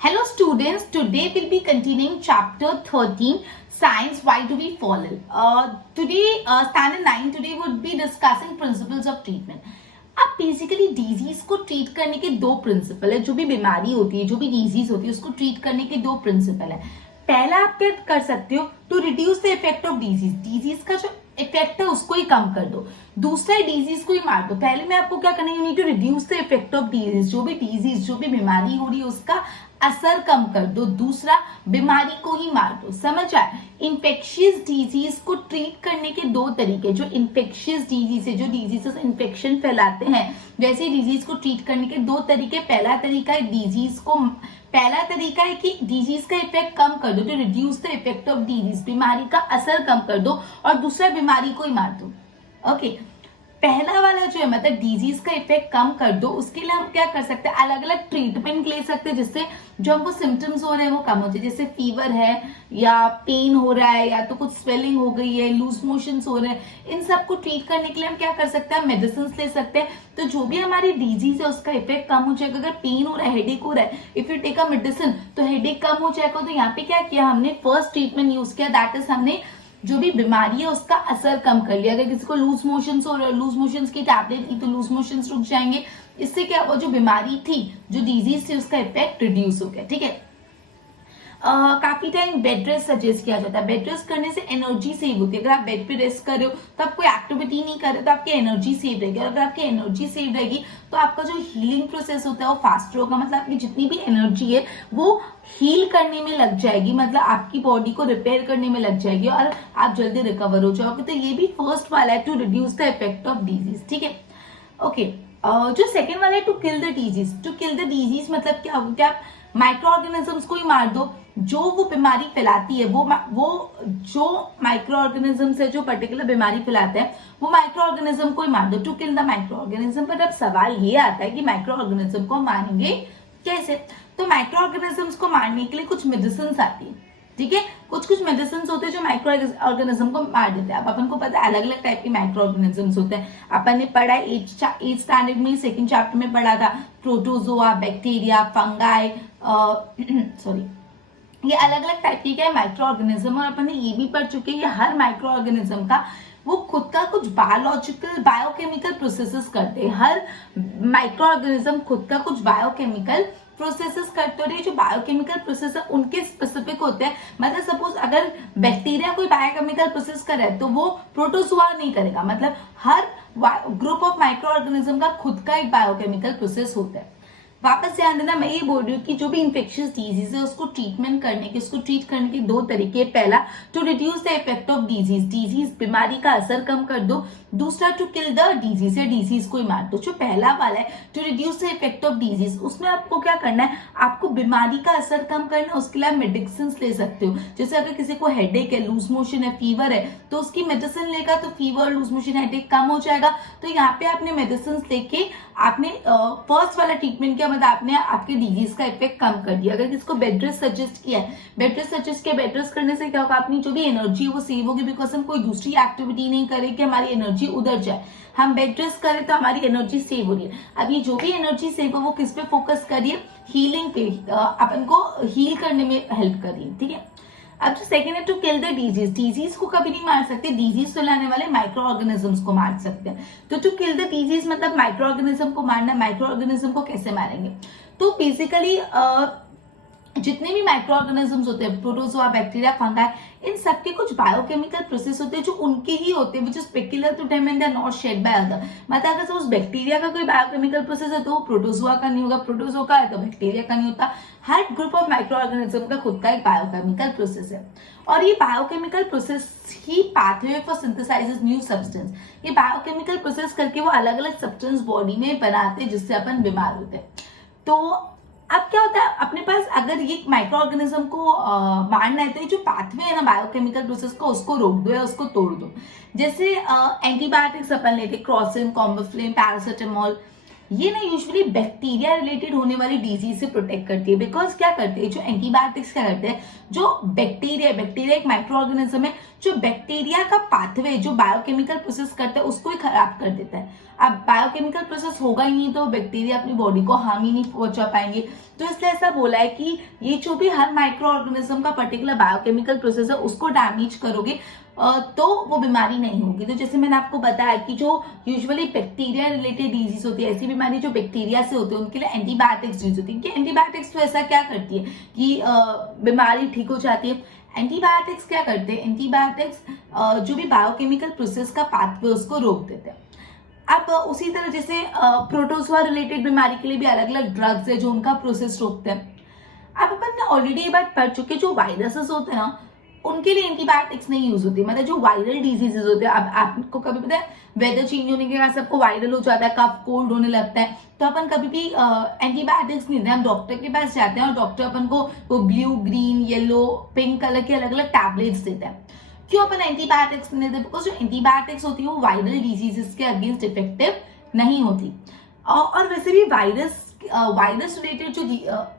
Hello students, today we'll be continuing chapter 13 science. Why do we fall ill? Standard 9 today would be discussing principles of treatment. अब basically disease को treat करने के दो principal है। जो भी बीमारी होती है, जो भी डिजीज होती है, उसको ट्रीट करने के दो प्रिंसिपल है। पहला आप क्या कर सकते हो, to reduce the effect of disease, disease का जो इफेक्ट है उसको ही कम कर दो। दूसरा डिजीज को ही मार दो। पहले में आपको क्या करना है, you need to reduce the effect of disease, जो भी डिजीज, जो भी बीमारी हो रही है उसका असर कम कर दो। दूसरा बीमारी को ही मार दो। समझ आए? इन्फेक्शियस डिजीज को ट्रीट करने के दो तरीके, जो इन्फेक्शियस डिजीज है, जो डिजीजेस इन्फेक्शन फैलाते हैं, वैसे डिजीज को ट्रीट करने के दो तरीके। पहला तरीका है कि डिजीज का इफेक्ट कम कर दो, to reduce the effect of disease, बीमारी का असर कम कर दो। और दूसरा बीमारी को ही मार दो। ओके, पहला वाला जो है मतलब डिजीज का इफेक्ट कम कर दो, उसके लिए हम क्या कर सकते हैं, अलग अलग ट्रीटमेंट ले सकते हैं, जिससे जो हमको सिम्टम्स हो रहे हैं वो कम हो जाए। जैसे फीवर है या पेन हो रहा है या तो कुछ स्वेलिंग हो गई है, लूज मोशंस हो रहे हैं, इन सबको ट्रीट करने के लिए हम क्या कर सकते हैं, मेडिसिन ले सकते हैं। तो जो भी हमारी डिजीज है उसका इफेक्ट कम हो जाएगा। अगर पेन हो रहा है, हेडेक हो रहा है, if you take a medicine तो हेडेक कम हो जाएगा। तो यहाँ पे क्या किया हमने, फर्स्ट ट्रीटमेंट यूज किया, दैट इज हमने जो भी बीमारी है उसका असर कम कर लिया। अगर किसी को लूज मोशंस हो रहा है, लूज मोशंस की टैबलेट ली तो लूज मोशंस रुक जाएंगे। इससे क्या हुआ, जो बीमारी थी, जो डिजीज थी, उसका इफेक्ट रिड्यूस हो गया। ठीक है। काफी टाइम बेड रेस्ट सजेस्ट किया जाता है। बेड रेस्ट करने से एनर्जी सेव होती है। अगर आप बेड पे रेस्ट कर रहे हो तो आप कोई एक्टिविटी नहीं कर रहे तो आपकी एनर्जी सेव रहेगी। और अगर आपकी एनर्जी सेव रहेगी तो आपका जो हीलिंग प्रोसेस होता है वो फास्टर होगा। मतलब आपकी जितनी भी एनर्जी है वो हील करने में लग जाएगी, मतलब आपकी बॉडी को रिपेयर करने में लग जाएगी और आप जल्दी रिकवर हो जाओगे। तो ये भी फर्स्ट वाला है, to reduce the effect of disease. ठीक है। ओके, जो सेकेंड वाला है, to kill the disease. To kill the disease मतलब क्या होगा कि आप माइक्रो ऑर्गेनिजम्स को ही मार दो जो वो बीमारी फैलाती है। वो जो माइक्रो ऑर्गेनिजम्स है जो पर्टिकुलर बीमारी फैलाते हैं, वो माइक्रो ऑर्गेनिज्म को ही मार दो, to kill the microorganism. पर अब सवाल ये आता है कि माइक्रो ऑर्गेनिज्म को मारेंगे कैसे? तो माइक्रो ऑर्गेनिजम्स को मारने के लिए कुछ मेडिसिन आती है। ठीक है, कुछ मेडिसिन होते हैं जो माइक्रो ऑर्गेनिज्म को मार देते हैं। अब अपन को पता है अलग अलग टाइप के माइक्रो ऑर्गेनिजम्स होते हैं। अपन ने पढ़ा है 8th स्टैंडर्ड में, सेकंड चैप्टर में पढ़ा था, प्रोटोजोआ, बैक्टीरिया, फंगाई, सॉरी, ये अलग अलग टाइप के माइक्रो ऑर्गेनिज्म। और अपन ने ये भी पढ़ चुके हैं, हर माइक्रो ऑर्गेनिज्म का वो खुद का कुछ बायोलॉजिकल बायोकेमिकल प्रोसेसेस करते हैं। हर माइक्रो ऑर्गेनिज्म खुद का कुछ बायोकेमिकल प्रोसेसेस करते हैं। जो बायोकेमिकल प्रोसेस है उनके स्पेसिफिक होते हैं। मतलब सपोज अगर बैक्टीरिया कोई बायोकेमिकल प्रोसेस कर रहा है तो वो प्रोटोजोआ नहीं करेगा। मतलब हर ग्रुप ऑफ माइक्रो ऑर्गेनिज्म का खुद का एक बायोकेमिकल प्रोसेस होता है। वापस ध्यान देना, मैं ये बोल रही हूँ कि जो भी इन्फेक्शियस डिजीज है उसको ट्रीटमेंट करने के, उसको ट्रीट करने के दो तरीके। पहला, to reduce the effect of disease, disease बीमारी का असर कम कर दो। दूसरा, टू किल द डिजीज, या डिजीज को ही मार दो। जो पहला वाला है, to reduce the effect of disease, उसमें आपको क्या करना है, आपको बीमारी का असर कम करना है। उसके लिए आप मेडिसिन ले सकते हो। जैसे अगर किसी को हेडेक है, लूज मोशन है, फीवर है, तो उसकी मेडिसिन लेगा तो फीवर, लूज मोशन, हेडेक कम हो जाएगा। तो यहाँ पे आपने मेडिसिन लेके आपने फर्स्ट वाला ट्रीटमेंट किया, मतलब आपने आपके डिजीज का इफेक्ट कम कर दिया। अगर किसको बेड रेस्ट सजेस्ट किया है, बेड रेस्ट करने से क्या होगा, अपनी जो भी एनर्जी है वो सेव होगी। बिकॉज हम कोई दूसरी एक्टिविटी नहीं करें कि हमारी एनर्जी उधर जाए। हम बेड रेस्ट करें तो हमारी एनर्जी सेव हो रही है। अब ये जो भी एनर्जी सेव हो वो किस पे फोकस करिए, हीलिंग पे, अपन को हील करने में हेल्प करिए। ठीक है। अब जो सेकेंड है, to kill the disease, disease को कभी नहीं मार सकते, डिजीज फैलाने वाले माइक्रो ऑर्गेनिजम्स को मार सकते हैं। तो टू किल द डिजीज मतलब माइक्रो ऑर्गेनिज्म को मारना। माइक्रो ऑर्गेनिज्म को कैसे मारेंगे, तो बेसिकली जितने भी माइक्रो ऑर्गेनिजम्स होते हैं, प्रोटोजोआ, बैक्टीरिया, फंगाई, इन सबके कुछ बायोकेमिकल प्रोसेस होते हैं जो उनके ही होते हैं, which is peculiar to them and they are not shared by other. मतलब अगर सपोज बैक्टीरिया का कोई बायोकेमिकल प्रोसेस है तो वो प्रोटोजोआ का नहीं होगा, प्रोटोजोआ का है तो बैक्टीरिया का नहीं होता। हर ग्रुप ऑफ माइक्रो ऑर्गेनिज्म का खुद का एक बायोकेमिकल प्रोसेस है। और ये biochemical process he pathway for synthesises new substance. ये बायोकेमिकल प्रोसेस करके वो अलग अलग सब्सटेंस बॉडी में बनाते हैं जिससे अपन बीमार होते हैं। तो अब क्या होता है, अपने पास अगर ये माइक्रो ऑर्गेनिज्म को मारना है तो ये जो पाथवे है ना बायोकेमिकल प्रोसेस का, उसको रोक दो या उसको तोड़ दो। जैसे एंटीबायोटिक्स अपन लेते, क्रॉसिन, कॉम्बिफ्लेम, पैरासिटामोल, ये ना यूजुअली बैक्टीरिया रिलेटेड होने वाली डिजीज से प्रोटेक्ट करती है। बिकॉज क्या करते हैं जो एंटीबायोटिक्स क्या करते हैं, जो बैक्टीरिया एक माइक्रो ऑर्गेनिज्म है, जो बैक्टीरिया का पाथवे जो बायोकेमिकल प्रोसेस करता है उसको ही खराब कर देता है। अब बायोकेमिकल प्रोसेस होगा ही नहीं तो बैक्टीरिया अपनी बॉडी को हार्म ही नहीं पहुंचा पाएंगे। तो इसलिए ऐसा बोला है कि ये जो भी हर माइक्रो ऑर्गेनिज्म का पर्टिकुलर बायोकेमिकल प्रोसेस है उसको डैमेज करोगे तो वो बीमारी नहीं होगी। तो जैसे मैंने आपको बताया कि जो यूजुअली बैक्टीरिया रिलेटेड डिजीज होती है, ऐसी बीमारी जो बैक्टीरिया से होती है उनके लिए एंटीबायोटिक्स यूज होती है। कि एंटीबायोटिक्स तो ऐसा क्या करती है कि बीमारी ठीक हो जाती है। एंटीबायोटिक्स क्या करते हैं, एंटीबायोटिक्स जो भी बायोकेमिकल प्रोसेस का पाथवे उसको रोक देते हैं। अब उसी तरह जैसे प्रोटोजोआ रिलेटेड बीमारी के लिए भी अलग अलग ड्रग्स है जो उनका प्रोसेस रोकते हैं। अब अपन ऑलरेडी ये बात पढ़ चुके, जो वायरसेस होते हैं ना उनके लिए एंटीबायोटिक्स नहीं यूज होती। मतलब जो वायरल डिजीजेस होते हैं, अब आपको कभी पता है वेदर चेंज होने के बाद सबको वायरल हो जाता है, कफ कोल्ड होने लगता है, तो अपन कभी भी एंटीबायोटिक्स नहीं देते, हम डॉक्टर के पास जाते हैं और डॉक्टर अपन को वो blue, green, yellow, pink colour के अलग अलग टैबलेट्स देते हैं। क्यों अपन एंटीबायोटिक्स नहीं देते? बिकॉज जो एंटीबायोटिक्स होती है वो वायरल डिजीजेस के अगेंस्ट इफेक्टिव नहीं होती। और वैसे भी वायरस रिलेटेड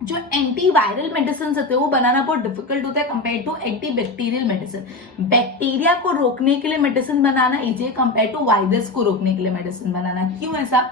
जो एंटीवायरल मेडिसिन होते हैं वो बनाना बहुत डिफिकल्ट होता है compare to antibacterial medicine. Bacteria को रोकने के लिए मेडिसिन बनाना इजी है कंपेयर टू वायरस को रोकने के लिए मेडिसिन बनाना। क्यों ऐसा?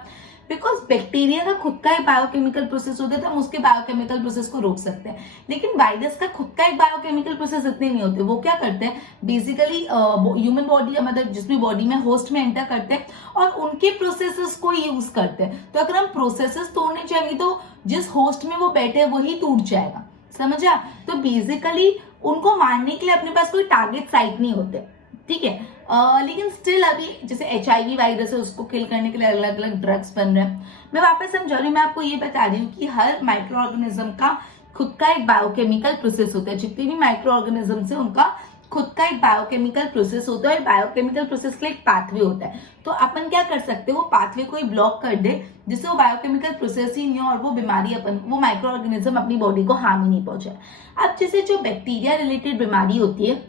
बिकॉज बैक्टीरिया का खुद का एक बायोकेमिकल प्रोसेस होता है, तो हम उसके बायोकेमिकल प्रोसेस को रोक सकते हैं। लेकिन वायरस का खुद का एक बायोकेमिकल प्रोसेस इतने नहीं होते। वो क्या करते हैं, बेसिकली ह्यूमन बॉडी मतलब जिसमें बॉडी में होस्ट में एंटर करते हैं और उनके प्रोसेसेस को यूज करते हैं। तो अगर हम प्रोसेसेस तोड़ने चाहेंगे तो जिस होस्ट में वो बैठे वही टूट जाएगा, समझा? तो बेसिकली उनको मारने के लिए अपने पास कोई टारगेट साइट नहीं होते, ठीक है। लेकिन स्टिल अभी जैसे HIV वायरस है उसको किल करने के लिए अलग अलग ड्रग्स बन रहे हैं। मैं वापस समझा रही हूँ, मैं आपको ये बता रही हूँ कि हर माइक्रो ऑर्गेनिज्म का खुद का एक बायोकेमिकल प्रोसेस होता है। जितने भी माइक्रो ऑर्गेनिज्म है उनका खुद का एक बायोकेमिकल प्रोसेस होता है और बायोकेमिकल प्रोसेस के लिए एक पाथवे होता है। तो अपन क्या कर सकते हैं, वो पाथवे को ब्लॉक कर दे जिससे वो बायोकेमिकल प्रोसेस ही नहीं हो और वो बीमारी वो माइक्रो ऑर्गेनिज्म अपनी बॉडी को हार्म ही नहीं पहुंचाए। अब जैसे जो बैक्टीरिया रिलेटेड बीमारी होती है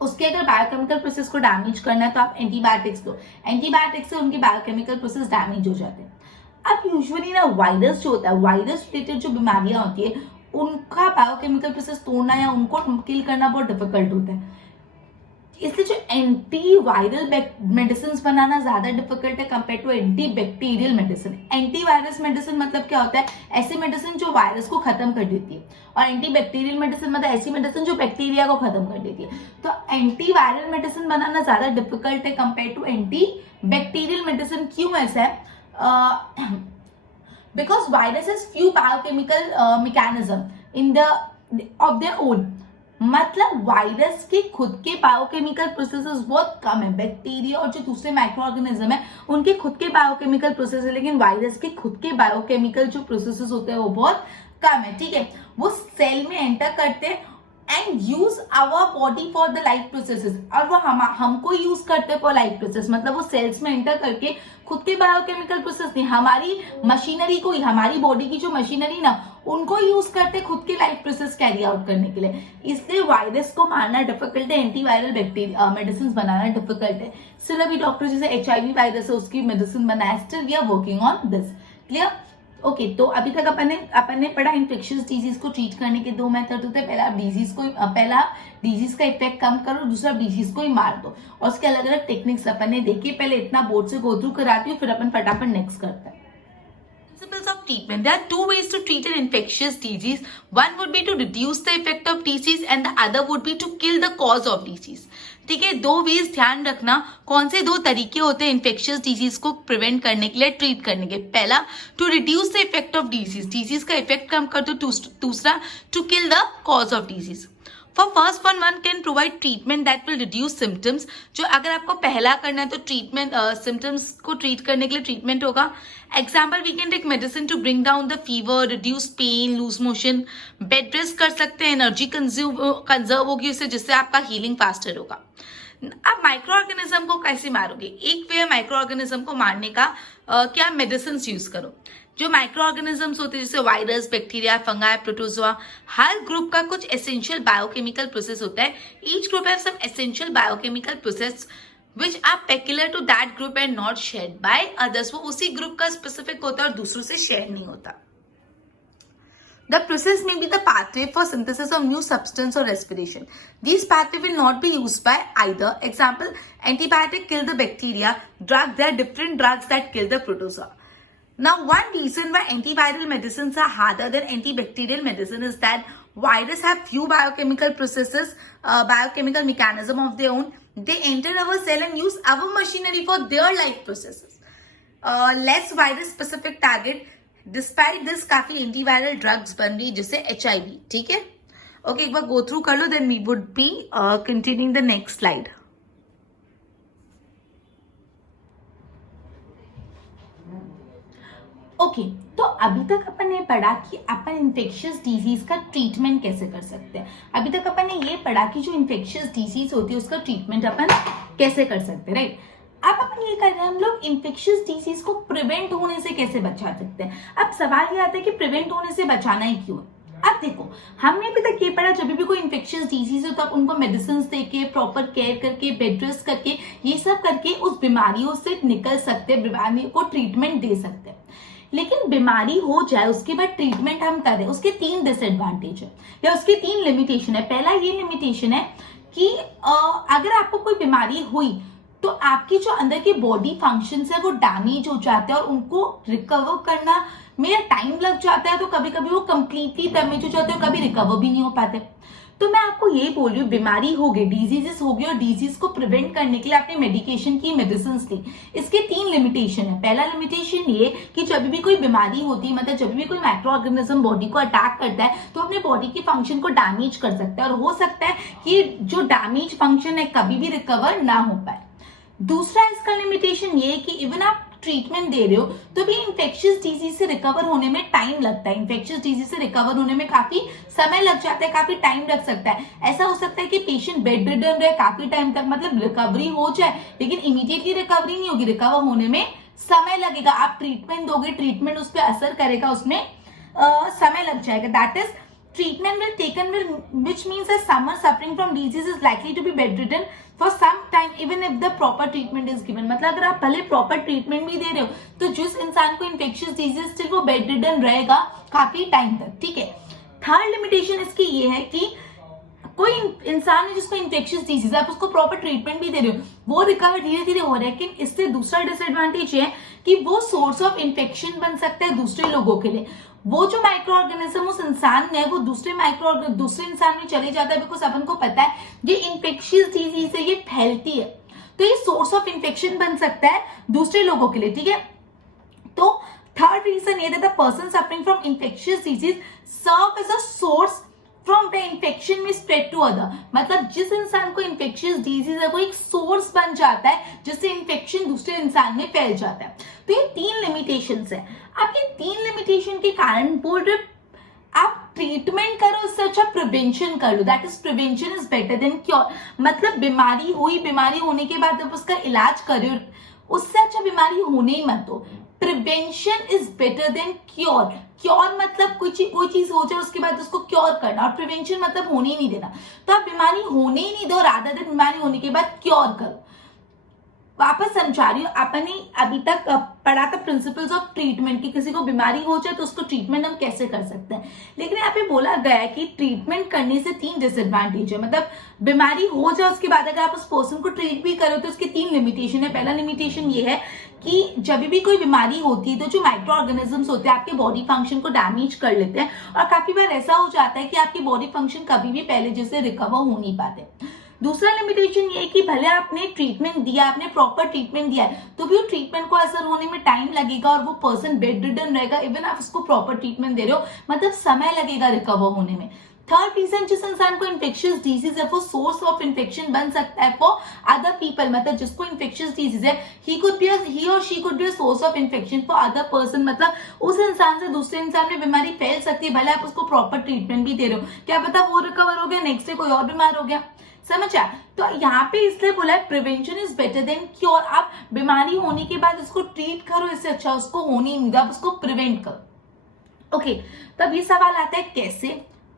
उसके अगर बायोकेमिकल प्रोसेस को डैमेज करना है तो आप एंटीबायोटिक्स दो, एंटीबायोटिक्स से उनके बायोकेमिकल प्रोसेस डैमेज हो जाते हैं। अब यूजुअली ना वायरस जो होता है, वायरस रिलेटेड जो बीमारियां होती है उनका बायोकेमिकल प्रोसेस तोड़ना या उनको किल करना बहुत डिफिकल्ट होता है। इसलिए जो एंटी वायरल मेडिसिन बनाना ज्यादा डिफिकल्ट है compare to antibacterial medicine. Antivirus medicine मतलब क्या होता है, ऐसी मेडिसिन जो वायरस को खत्म कर देती है, और एंटी बैक्टीरियल मेडिसिन मतलब ऐसी मेडिसिन जो बैक्टीरिया को खत्म कर देती है। तो एंटी वायरल मेडिसिन बनाना ज्यादा डिफिकल्ट है compare to antibacterial medicine. क्यों ऐसा है? Because virus has few biochemical mechanism in of their own. मतलब वायरस के खुद के बायोकेमिकल प्रोसेसेस बहुत कम है। बैक्टीरिया और जो दूसरे माइक्रो ऑर्गेनिज्म है उनके खुद के बायोकेमिकल प्रोसेस है, लेकिन वायरस के खुद के बायोकेमिकल जो प्रोसेसेस होते हैं वो बहुत कम है, ठीक है। वो सेल में एंटर करते हैं and use our body for the life processes, और वो हमको यूज करते हैं फॉर लाइफ प्रोसेस। मतलब वो सेल्स में एंटर करके खुद के बायोकेमिकल प्रोसेस नहीं, हमारी मशीनरी को ही, हमारी बॉडी की जो मशीनरी ना उनको यूज करते खुद के लाइफ प्रोसेस कैरी आउट करने के लिए। इसलिए वायरस को मारना डिफिकल्ट है, एंटीवायरल बैक्टीरिया मेडिसिन बनाना डिफिकल्ट है। स्टिल अभी डॉक्टर जैसे HIV वायरस है उसकी मेडिसिन बनाया, still we are working on this. Clear? Okay, तो अभी तक अपन ने पढ़ा इन्फेक्शियस डिजीज को ट्रीट करने के दो मेथड होते हैं। पहला डिजीज का इफेक्ट कम करो, दूसरा डिजीज को ही मार दो, और उसके अलग अलग टेक्निक्स अपन ने देखी। पहले इतना बोर्ड से गो थ्रू कराती हूँ, फिर अपन फटाफट नेक्स्ट करते हैं। Principles of treatment. There are two ways to treat an infectious disease. One would be to reduce the effect of disease and the other would be to kill the cause of disease. ठीक है, दो veg ध्यान रखना। कौन से दो तरीके होते हैं इन्फेक्शियस डिजीज को प्रिवेंट करने के लिए, ट्रीट करने के? पहला, to reduce the effect of disease, disease का इफेक्ट कम कर दो। दूसरा, to kill the cause of disease. For first one can provide treatment that will reduce symptoms. जो अगर आपको पहला करना है तो ट्रीटमेंट symptoms को ट्रीट करने के लिए ट्रीटमेंट होगा। Example, we can take medicine to bring down the fever, reduce pain, loose motion, bed rest कर सकते हैं, एनर्जी कंजर्व होगी उससे, जिससे आपका हीलिंग फास्टर होगा। अब माइक्रो ऑर्गेनिज्म को कैसे मारोगे? एक वे माइक्रो ऑर्गेनिज्म को मारने का क्या मेडिसिन यूज करो। जो माइक्रो ऑर्गेनिजम्स होते हैं जैसे वायरस, बैक्टीरिया, फंगाई, प्रोटोजोआ, हर ग्रुप का कुछ एसेंशियल बायोकेमिकल प्रोसेस होता है। Each group have some essential biochemical process which are peculiar to that group and not shared by others. वो उसी ग्रुप का स्पेसिफिक होता है और दूसरों से शेयर नहीं होता. The process may be the pathway for synthesis of new substance or respiration. These pathway will not be used by either. Example, antibiotic kill the bacteria. There are different drugs that kill the protozoa. Now, one reason why antiviral medicines are harder than antibacterial medicine is that viruses have few biochemical processes, biochemical mechanism of their own. They enter our cell and use our machinery for their life processes. Less virus specific target. Despite this, काफी antiviral drugs बन रही जैसे HIV. ठीक है, okay, एक बार go through कर लो, then we would be continuing the next slide. Okay, तो अभी तक अपन ने पढ़ा कि अपन इन्फेक्शियस डिजीज का ट्रीटमेंट कैसे कर सकते हैं. अभी तक अपन ने ये पढ़ा कि जो इन्फेक्शियस डिजीज होती है उसका ट्रीटमेंट अपन कैसे कर सकते हैं, राइट. अब अपन ये कर रहे हैं, हम लोग इन्फेक्शियस डिजीज को प्रिवेंट होने से कैसे बचा सकते हैं. अब सवाल ये आता है कि प्रिवेंट होने से बचाना ही क्यों है. अब देखो, हमने अभी तक ये पढ़ा जब भी कोई इन्फेक्शियस डिजीज हो तो आप उनको मेडिसिन देके, प्रॉपर केयर करके, बेड रेस्ट करके, ये सब करके उस बीमारियों से निकल सकते हैं, बीमारी को ट्रीटमेंट दे सकते हैं. लेकिन बीमारी हो जाए उसके बाद ट्रीटमेंट हम करें, उसके 3 डिसएडवांटेज है या उसकी 3 लिमिटेशन है. पहला ये लिमिटेशन है कि अगर आपको कोई बीमारी हुई तो आपकी जो अंदर की बॉडी फंक्शंस है वो डैमेज हो जाते हैं और उनको रिकवर करना में टाइम लग जाता है. तो कभी कभी वो कंप्लीटली डैमेज हो जाते हैं, कभी रिकवर भी नहीं हो पाते. तो मैं आपको ये बोल रही हूँ, बीमारी हो गई, डिजीजेस हो गई और डिजीज को प्रिवेंट करने के लिए आपने मेडिकेशन की, मेडिसिन ली. इसके 3 लिमिटेशन है. पहला लिमिटेशन ये कि जब भी कोई बीमारी होती है, मतलब जब भी कोई माइक्रो ऑर्गेनिज्म बॉडी को अटैक करता है तो अपने बॉडी की फंक्शन को डैमेज कर सकता है और हो सकता है कि जो डैमेज फंक्शन है कभी भी रिकवर ना हो पाए. दूसरा इसका लिमिटेशन ये है कि इवन आप ट्रीटमेंट दे रहे हो तो भी इन्फेक्शियस डिजीज से रिकवर होने में टाइम लगता है. इन्फेक्शियस डिजीज से रिकवर होने में काफी समय लग जाता है, काफी टाइम लग सकता है. ऐसा हो सकता है कि पेशेंट बेड रिडन रहे काफी टाइम तक, मतलब रिकवरी हो जाए लेकिन इमीडिएटली रिकवरी नहीं होगी, रिकवर होने में समय लगेगा. आप ट्रीटमेंट दोगे, ट्रीटमेंट उस पर असर करेगा, उसमें समय लग जाएगा. That is treatment will taken will, which means that someone suffering from disease is likely to be bedridden for some time even if the proper treatment is given. मतलब अगर आप भले proper treatment भी दे रहे हो तो जिस इंसान को infectious disease स्टिल वो bedridden रहेगा काफी टाइम तक. ठीक है. थर्ड लिमिटेशन इसकी ये है कि कोई इंसान है जिसको इन्फेक्शियस डिजीज है, आप उसको प्रॉपर ट्रीटमेंट भी दे रहे हो, वो रिकवर धीरे धीरे हो रहा है. लेकिन इससे दूसरा डिसएडवांटेज है कि वो सोर्स ऑफ इन्फेक्शन बन सकता है दूसरे लोगों के लिए. वो जो माइक्रो ऑर्गेनिज्म उस इंसान में वो दूसरे इंसान में चले जाता है, बिकॉज अपन को पता है ये इन्फेक्शियस डिजीज है, ये फैलती है, तो ये सोर्स ऑफ इन्फेक्शन बन सकता है दूसरे लोगों के लिए. ठीक है. तो थर्ड रीजन ये the person suffering from infectious disease serve as a source from the infection में स्प्रेड टू अदर. मतलब जिस इंसान को इन्फेक्शियस डिजीज है वो एक सोर्स बन जाता है जिससे इन्फेक्शन दूसरे इंसान में फैल जाता है. तो ये 3 लिमिटेशंस है. अब ये 3 लिमिटेशन के कारण बोल रहे आप ट्रीटमेंट करो, इससे अच्छा प्रिवेंशन कर लो. That is prevention is better than cure. मतलब बीमारी हुई, बीमारी होने के बाद जब उसका इलाज करो, उससे अच्छा बीमारी होने ही मत दो. Prevention is better than cure. Cure मतलब कोई चीज हो जाए उसके बाद उसको क्योर करना, और प्रिवेंशन मतलब होने ही नहीं देना. तो आप बीमारी होने ही नहीं दो, रादर देन बीमारी होने के बाद क्योर करो. वापस समझा रही हूँ, अपन ने अभी तक पढ़ा था प्रिंसिपल्स ऑफ ट्रीटमेंट कि किसी को बीमारी हो जाए तो उसको ट्रीटमेंट हम कैसे कर सकते हैं. लेकिन यहाँ पे बोला गया है कि ट्रीटमेंट करने से 3 डिसएडवांटेज है. मतलब बीमारी हो जाए उसके बाद अगर आप उस पर्सन को ट्रीट भी करो तो उसके 3 लिमिटेशन है. पहला लिमिटेशन ये है कि जब भी कोई बीमारी होती है तो जो माइक्रो ऑर्गेनिजम्स होते हैं आपके बॉडी फंक्शन को डैमेज कर लेते हैं, और काफी बार ऐसा हो जाता है कि आपकी बॉडी फंक्शन कभी भी पहले जैसे रिकवर हो नहीं पाते. दूसरा लिमिटेशन ये है कि भले आपने ट्रीटमेंट दिया, आपने प्रॉपर ट्रीटमेंट दिया है, तो भी ट्रीटमेंट को असर होने में टाइम लगेगा और वो पर्सन बेड रिडन रहेगा. इवन आप उसको प्रॉपर ट्रीटमेंट दे रहे हो, मतलब समय लगेगा रिकवर होने में. थर्ड रीजन, जिस इंसान को इन्फेक्शियस डिजीज है वो सोर्स ऑफ इन्फेक्शन बन सकता है फॉर अदर पीपल. मतलब जिसको इन्फेक्शियस डिजीज है ही और she could be a source of infection for other person. मतलब उस इंसान से दूसरे इंसान में बीमारी फैल सकती है, भले आप उसको प्रॉपर ट्रीटमेंट भी दे रहे हो. क्या पता वो रिकवर हो गया, नेक्स्ट डे कोई और बीमार हो गया. समझा. तो यहाँ पे इसलिए बोला है prevention is better than cure. आप बीमारी होने के बाद उसको ट्रीट करो, इससे अच्छा उसको होने नहीं दो, आप उसको प्रिवेंट करो. ओके. तो अब ये सवाल आता है कैसे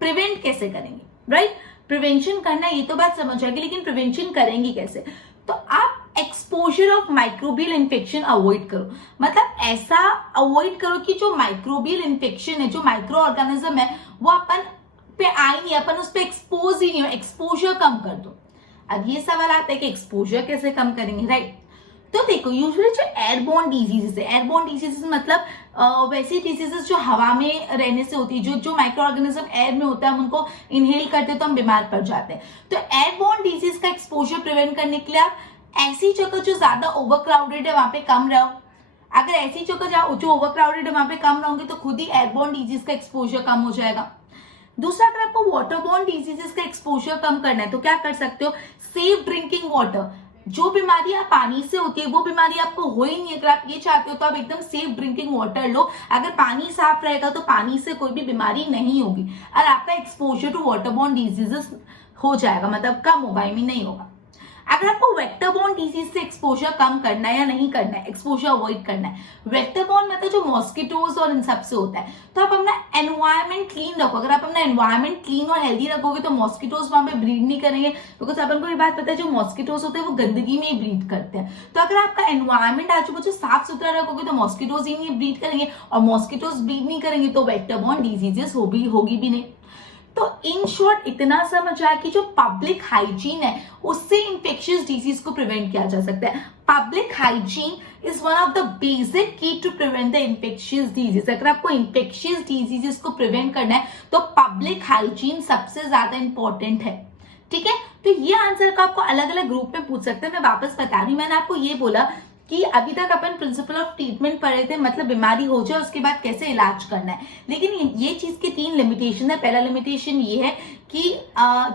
प्रिवेंट कैसे करेंगे, राइट. प्रिवेंशन करना ये तो बात समझ आएगी, लेकिन प्रिवेंशन करेंगे कैसे. तो आप exposure of microbial infection avoid करो, मतलब ऐसा अवॉइड करो कि जो माइक्रोबियल इन्फेक्शन है, जो माइक्रो ऑर्गेनिज्म है, वो अपन पे आए नहीं, अपन उस पर एक्सपोज ही नहीं हो, एक्सपोजर कम कर दो। अब ये सवाल आता है कि एक्सपोजर कैसे कम करेंगे, राइट? तो देखो यूजुअली जो एयरबोर्न डिजीजेस है, एयरबोर्न डिजीजेस मतलब वैसी डिजीजेस जो हवा में रहने से होती है, जो माइक्रो ऑर्गेनिज्म एयर में होता है, हम उनको इनहेल करते हैं तो हम बीमार पड़ जाते हैं। तो एयरबोर्न डिजीज का एक्सपोजर प्रिवेंट करने के लिए आप ऐसी जगह जो ज्यादा ओवरक्राउडेड है वहां पे कम रहो। अगर ऐसी जगह जो ओवरक्राउडेड है वहां पे कम रहोगे तो खुद ही एयरबोर्न डिजीज का एक्सपोजर कम हो जाएगा। दूसरा, अगर आपको वाटरबोर्न डिजीजेस का एक्सपोजर कम करना है तो क्या कर सकते हो, सेफ ड्रिंकिंग वाटर। जो बीमारियां पानी से होती है वो बीमारी आपको हो ही नहीं। अगर आप ये चाहते हो तो आप एकदम सेफ ड्रिंकिंग वाटर लो। अगर पानी साफ रहेगा तो पानी से कोई भी बीमारी नहीं होगी और आपका एक्सपोजर टू वाटरबोर्न डिजीजेस हो जाएगा, मतलब कम होगा, आई मीन नहीं होगा। अगर आपको वेक्टरबोर्न डिजीज से एक्सपोजर कम करना है या नहीं करना है, एक्सपोजर अवॉइड करना है, वेक्टरबोर्न मतलब जो मॉस्किटोज और इन सब से होता है, तो आप अपना एनवायरमेंट क्लीन रखो। अगर आप अपना एनवायरमेंट क्लीन और हेल्दी रखोगे तो मॉस्किटोज वहां पे ब्रीड नहीं करेंगे, बिकॉज अपन को ये बात पता है जो मॉस्किटोज होते हैं वो गंदगी में ही ब्रीड करते हैं। तो अगर आपका एनवायरमेंट आजू बाजू साफ सुथरा रखोगे तो मॉस्किटोज ही नहीं ब्रीड करेंगे, और मॉस्किटोज ब्रीड नहीं करेंगे तो वेक्टरबोर्न डिजीजेस होगी भी नहीं। तो इन शॉर्ट इतना समझ आया कि जो पब्लिक हाइजीन है उससे इंफेक्शियस डिजीज को प्रिवेंट किया जा सकता है। Public hygiene is one of the basic key to prevent the infectious disease. अगर आपको इंफेक्शियस डिजीजेस को प्रिवेंट करना है तो पब्लिक हाइजीन सबसे ज्यादा इंपॉर्टेंट है, ठीक है? तो ये आंसर को आपको अलग अलग ग्रुप में पूछ सकते हैं। मैं वापस बता रही हूँ, मैंने आपको ये बोला कि अभी तक अपन प्रिंसिपल ऑफ ट्रीटमेंट पढ़े थे, मतलब बीमारी हो जाए उसके बाद कैसे इलाज करना है। लेकिन ये चीज की 3 लिमिटेशन है। पहला लिमिटेशन ये है कि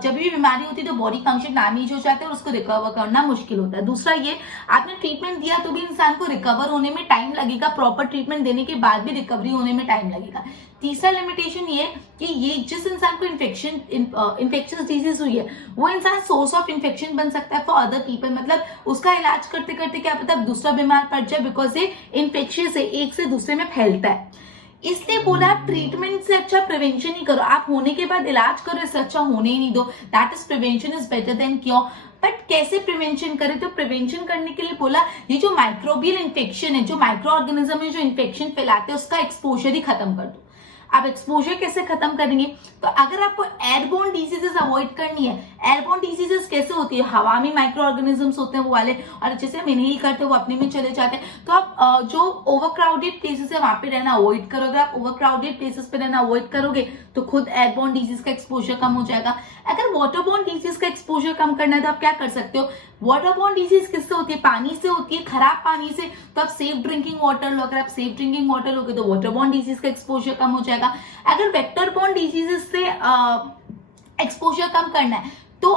जब भी बीमारी होती है तो बॉडी फंक्शन डैमेज हो जाता है और उसको रिकवर करना मुश्किल होता है। दूसरा, ये आपने ट्रीटमेंट दिया तो भी इंसान को रिकवर होने में टाइम लगेगा, प्रॉपर ट्रीटमेंट देने के बाद भी रिकवरी होने में टाइम लगेगा। तीसरा लिमिटेशन ये कि ये जिस इंसान को इन्फेक्शन डिजीज हुई है वो इंसान सोर्स ऑफ इन्फेक्शन बन सकता है फॉर अदर पीपल, मतलब उसका इलाज करते करते क्या पता दूसरा बीमार पड़ जाए, बिकॉज ये इन्फेक्शियस है, एक से दूसरे में फैलता है। इसलिए बोला ट्रीटमेंट से अच्छा प्रिवेंशन ही करो। आप होने के बाद इलाज करो, इससे अच्छा होने ही नहीं दो। That is prevention is better than cure. But कैसे प्रिवेंशन करें, तो प्रिवेंशन करने के लिए बोला ये जो माइक्रोबियल इन्फेक्शन है, जो माइक्रो ऑर्गेनिज्म है जो इन्फेक्शन फैलाते हैं, उसका एक्सपोजर ही खत्म कर दो। आप एक्सपोजर कैसे खत्म करेंगे, तो अगर आपको एयरबोर्न डिजीजेस अवॉइड करनी है, एयरबोर्न डिजीजेस कैसे होती है, हवा में माइक्रो ऑर्गेनिजम्स होते हैं वो वाले, और जैसे हम इनहेल करते हैं वो अपने में चले जाते हैं। तो आप जो ओवरक्राउडेड प्लेसेस है वहां पे रहना अवॉइड करो। अगर आप ओवरक्राउडेड प्लेसेस पे रहना अवॉइड करोगे तो खुद एयरबोर्न डिजीज का एक्सपोजर कम हो जाएगा। अगर वाटरबोर्न डिजीज का एक्सपोजर कम करना है तो आप क्या कर सकते हो, वाटरबोर्न डिजीज किससे होती है, पानी से होती है, खराब पानी से। तो आप सेफ ड्रिंकिंग वाटर लो। अगर आप सेफ ड्रिंकिंग वाटर लोगे तो वाटरबोर्न डिजीज का एक्सपोजर कम हो जाएगा। अगर वेक्टरबोर्न डिजीजेस से एक्सपोजर कम करना है तो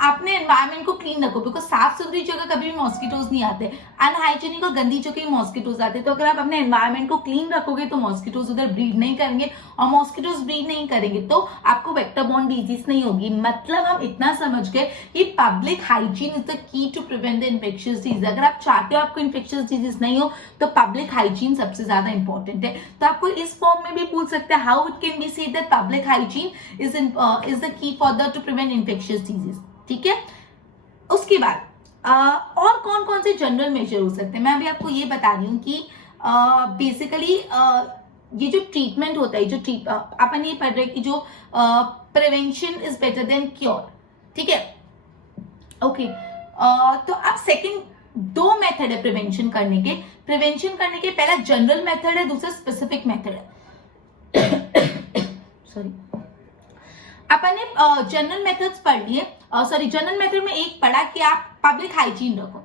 आपने एनवायरमेंट को क्लीन रखो, बिकॉज साफ सुथरी जगह कभी भी मॉस्किटोज नहीं आते, अनहाइजीनिक और गंदी जगह मॉस्किटोज आते। तो अगर आप अपने एनवायरमेंट को क्लीन रखोगे तो मॉस्किटोज उधर ब्रीड नहीं करेंगे, और मॉस्किटोज ब्रीड नहीं करेंगे तो आपको वेक्टरबोर्न डिजीज नहीं होगी। मतलब हम इतना समझ गए कि public hygiene is the key to prevent the infectious disease. अगर आप चाहते हो आपको इन्फेक्शियस डिजीज नहीं हो तो पब्लिक हाइजीन सबसे ज्यादा इंपॉर्टेंट है। तो आपको इस फॉर्म में भी पूछ सकते हैं, how it can be said that public hygiene is the की for the two prevent infectious disease, ठीक है? उसके बाद और कौन कौन से जनरल मेजर हो सकते हैं, मैं अभी आपको ये बता रही हूँ कि बेसिकली ये जो ट्रीटमेंट होता है, जो अपन ये पढ़ रहे हैं कि जो prevention is better than cure, ठीक है? ओके, तो अब सेकंड 2 मेथड है प्रिवेंशन करने के। पहला जनरल मेथड है, दूसरा स्पेसिफिक मेथड है। सॉरी, अपन ने जनरल मेथड्स पढ़ लिए, जनरल मेथड में एक पढ़ा कि आप पब्लिक हाइजीन रखो।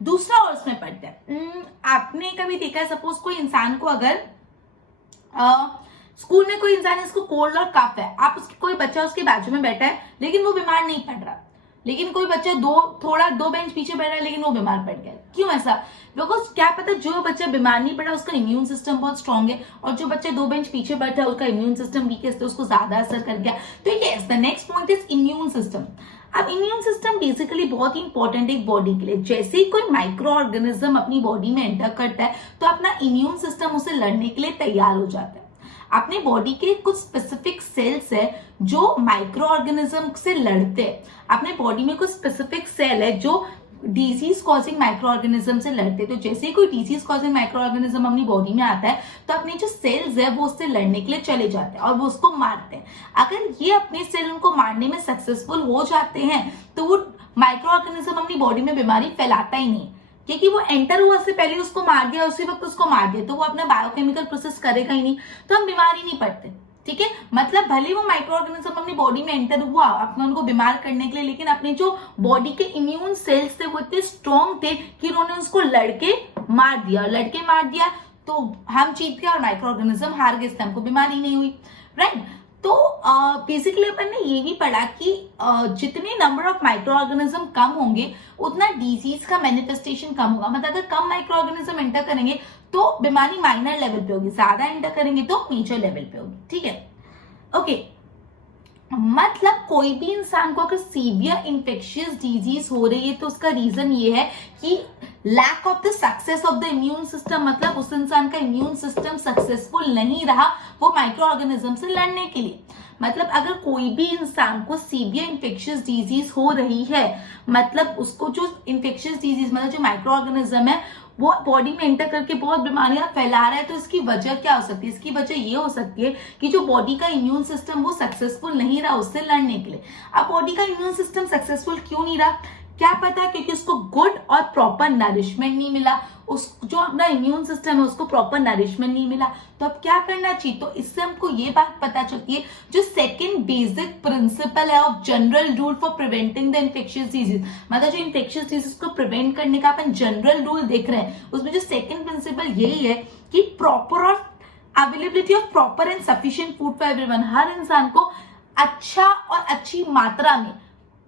दूसरा और उसमें पढ़ते हैं, आपने कभी देखा सपोज कोई इंसान को अगर स्कूल में कोई इंसान इसको कोल्ड और कफ है, आप कोई बच्चा उसके बाजू में बैठा है लेकिन वो बीमार नहीं पड़ रहा, लेकिन कोई बच्चा दो बेंच पीछे बैठा है लेकिन वो बीमार पड़ गया। क्यों ऐसा? बिकॉज क्या पता जो बच्चा बीमार नहीं पड़ा उसका इम्यून सिस्टम बहुत स्ट्रांग है, और जो बच्चा 2 बेंच पीछे बैठा है उसका इम्यून सिस्टम वीक है, तो उसको ज्यादा असर कर गया। तो yes, the next point is immune system. अब इम्यून सिस्टम बेसिकली बहुत ही इंपॉर्टेंट है एक बॉडी के लिए। जैसे ही कोई माइक्रो ऑर्गेनिज्म अपनी बॉडी में एंटर करता है तो अपना इम्यून सिस्टम उसे लड़ने के लिए तैयार हो जाता है। अपने बॉडी के कुछ स्पेसिफिक सेल्स है जो माइक्रो ऑर्गेनिज्म से लड़ते हैं। अपने बॉडी में कुछ स्पेसिफिक सेल है जो डिजीज कॉजिंग माइक्रो ऑर्गेनिज्म से लड़ते। तो जैसे ही कोई डिजीज कॉजिंग माइक्रो ऑर्गेनिज्म अपनी बॉडी में आता है तो अपने जो सेल्स है वो उससे लड़ने के लिए चले जाते हैं और वो उसको मारते हैं। अगर ये अपने सेल उनको मारने में सक्सेसफुल हो जाते हैं तो वो माइक्रो ऑर्गेनिज्म अपनी बॉडी में बीमारी फैलाता ही नहीं, क्योंकि वो एंटर हुआ से पहले उसको मार दिया, उसी वक्त उसको मार दिया, तो वो अपना बायोकेमिकल प्रोसेस करेगा ही नहीं, तो हम बीमारी नहीं पड़ते। ठीक है, मतलब भले वो माइक्रो ऑर्गेनिज्म अपनी बॉडी में एंटर हुआ अपने उनको बीमार करने के लिए, लेकिन अपने जो बॉडी के इम्यून सेल्स थे वो इतने स्ट्रॉन्ग थे कि उन्होंने उसको लड़के मार दिया, और लड़के मार दिया तो हम जीत गए और माइक्रो ऑर्गेनिज्म हार गए, इससे हमको बीमारी नहीं हुई। राइट, तो बेसिकली अपन ने ये भी पढ़ा कि जितने नंबर ऑफ माइक्रो ऑर्गेनिज्म कम होंगे उतना डिजीज का मैनिफेस्टेशन कम होगा। मतलब अगर कम माइक्रो ऑर्गेनिज्म एंटर करेंगे तो बीमारी माइनर लेवल पे होगी, ज्यादा एंटर करेंगे तो मेजर लेवल पे होगी। ठीक है, ओके, मतलब कोई भी इंसान को अगर सीवियर इंफेक्शियस डिजीज हो रही है तो उसका रीजन ये है कि lack of the success of the immune system, मतलब उस इंसान का इम्यून सिस्टम सक्सेसफुल नहीं रहा वो माइक्रो ऑर्गेनिज्म से लड़ने के लिए। मतलब अगर कोई भी इंसान को सीवियर इंफेक्शियस डिजीज हो रही है, मतलब उसको जो इंफेक्शियस डिजीज मतलब जो माइक्रो ऑर्गेनिज्म है वो बॉडी में एंटर करके बहुत बीमारियां फैला रहा है, तो इसकी वजह क्या हो सकती है? इसकी वजह ये हो सकती है कि जो बॉडी का इम्यून सिस्टम वो सक्सेसफुल नहीं रहा उससे लड़ने के लिए। अब बॉडी का इम्यून सिस्टम सक्सेसफुल क्यों नहीं रहा? क्या पता, क्योंकि उसको गुड और प्रॉपर नरिशमेंट नहीं मिला, उस जो अपना इम्यून सिस्टम है उसको प्रॉपर नरिशमेंट नहीं मिला। तो अब क्या करना चाहिए? तो इससे हमको ये बात पता चलती है, जो सेकंड बेसिक प्रिंसिपल है of general rule for preventing the infectious disease, मतलब जो इन्फेक्शियस डिजीज को प्रिवेंट करने का अपन जनरल रूल देख रहे हैं, उसमें जो सेकंड प्रिंसिपल यही है कि प्रॉपर और availability of proper and sufficient food for everyone. हर इंसान को अच्छा और अच्छी मात्रा में,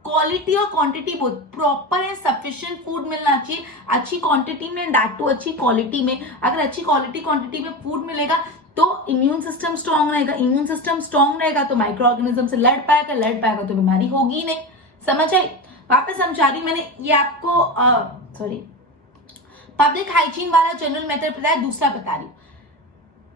क्वालिटी और quantity both, proper and sufficient food मिलना चाहिए, अच्छी क्वांटिटी में, दैट टू अच्छी क्वालिटी में। अगर अच्छी क्वालिटी क्वांटिटी में फूड मिलेगा तो इम्यून सिस्टम स्ट्रांग रहेगा, इम्यून सिस्टम स्ट्रांग रहेगा तो माइक्रो ऑर्गेनिज्म से लड़ पाएगा तो बीमारी होगी ही नहीं। समझ आई? वापस समझा रही मैंने ये आपको, पब्लिक हाइजीन वाला जनरल मेथड बताया, दूसरा बता रही हूँ।